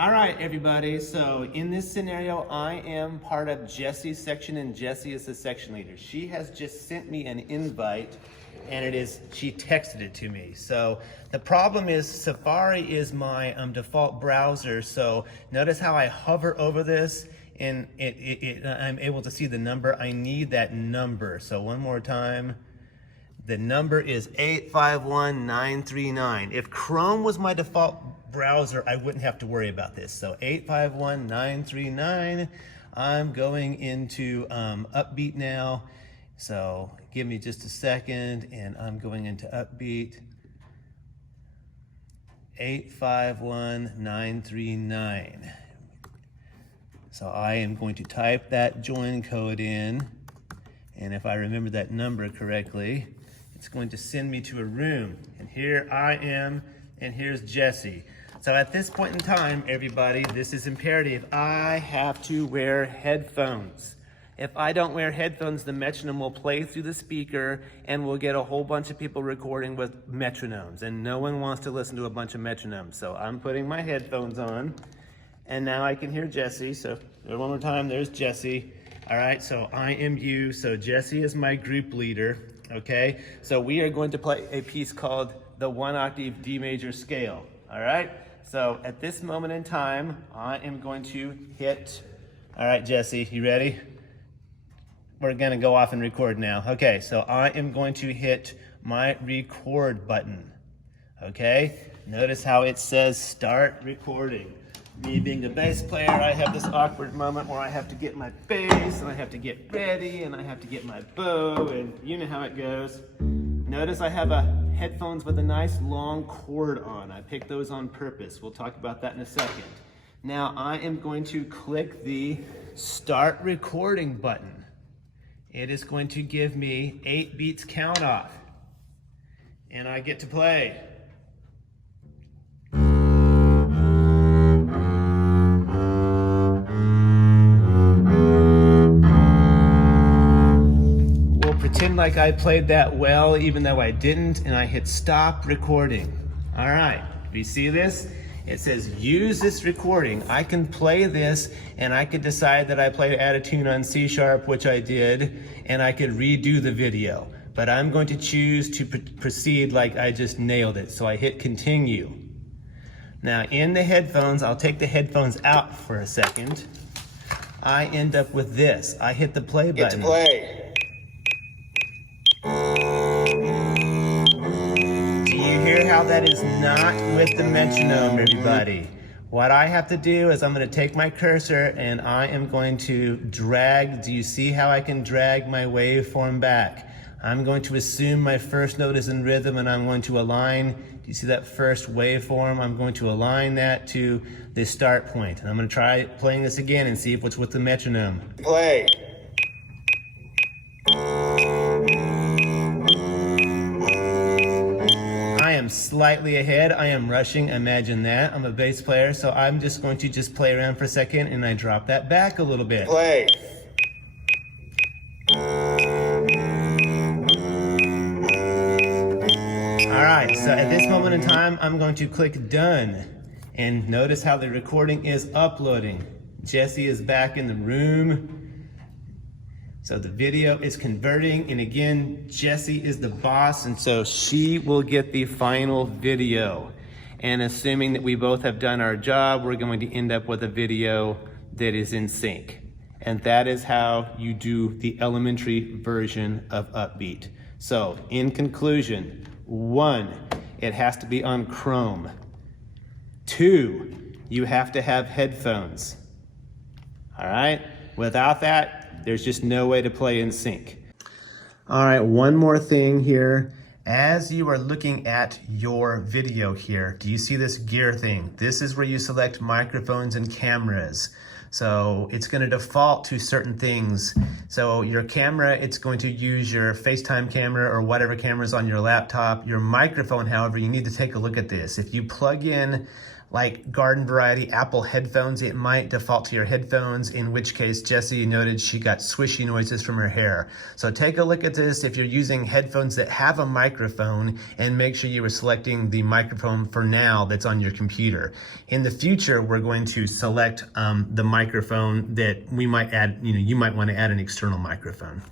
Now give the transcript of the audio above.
All right, everybody. So in this scenario, I am part of Jesse's section, and Jesse is the section leader. She has just sent me an invite, and she texted it to me. So the problem is Safari is my default browser. So notice how I hover over this, and I'm able to see the number. I need that number. So one more time. The number is 851939. If Chrome was my default browser, I wouldn't have to worry about this. So 851939. I'm going into Upbeat now. So give me just a second, and I'm going into Upbeat. 851939. So I am going to type that join code in, and if I remember that number correctly, it's going to send me to a room. And here I am, and here's Jesse. So at this point in time, everybody, this is imperative. I have to wear headphones. If I don't wear headphones, the metronome will play through the speaker, and we'll get a whole bunch of people recording with metronomes, and no one wants to listen to a bunch of metronomes. So I'm putting my headphones on, and now I can hear Jesse. So one more time, there's Jesse. All right, so I am you. So Jesse is my group leader. Okay, so we are going to play a piece called the 1-octave D major scale. All right, so at this moment in time, I am going to hit. All right, Jesse, you ready? We're gonna go off and record now. Okay, so I am going to hit my record button. Okay, notice how it says start recording. Me being a bass player, I have this awkward moment where I have to get my bass, and I have to get ready, and I have to get my bow, and you know how it goes. Notice I have a headphones with a nice long cord on. I picked those on purpose. We'll talk about that in a second. Now I am going to click the start recording button. It is going to give me 8 beats count off, and I get to play. Pretend like I played that well, even though I didn't, and I hit stop recording. All right, do you see this? It says use this recording. I can play this, and I could decide that I played add a tune on C#, which I did, and I could redo the video. But I'm going to choose to proceed like I just nailed it. So I hit continue. Now in the headphones, I'll take the headphones out for a second. I end up with this. I hit the play button. Hit play. Do you hear how that is not with the metronome, everybody? What I have to do is I'm going to take my cursor and I am going to drag. Do you see how I can drag my waveform back? I'm going to assume my first note is in rhythm, and I'm going to align. Do you see that first waveform? I'm going to align that to the start point. And I'm going to try playing this again and see if it's with the metronome. Play. I am slightly ahead. I am rushing. Imagine that. I'm a bass player, so I'm just going to play around for a second, and I drop that back a little bit. Play. All right, so at this moment in time, I'm going to click done. And notice how the recording is uploading. Jesse is back in the room. So the video is converting, and again, Jesse is the boss, and so she will get the final video. And assuming that we both have done our job, we're going to end up with a video that is in sync. And that is how you do the elementary version of Upbeat. So in conclusion, 1, it has to be on Chrome. 2, you have to have headphones. All right, without that, there's just no way to play in sync. All right, one more thing here. As you are looking at your video here, do you see this gear thing? This is where you select microphones and cameras. So it's going to default to certain things. So your camera, it's going to use your FaceTime camera or whatever camera's on your laptop. Your microphone, however, you need to take a look at this. If you plug in like garden variety Apple headphones, it might default to your headphones, in which case Jessie noted she got swishy noises from her hair. So take a look at this if you're using headphones that have a microphone, and make sure you are selecting the microphone for now that's on your computer. In the future, we're going to select the microphone that we might add, you might want to add an external microphone.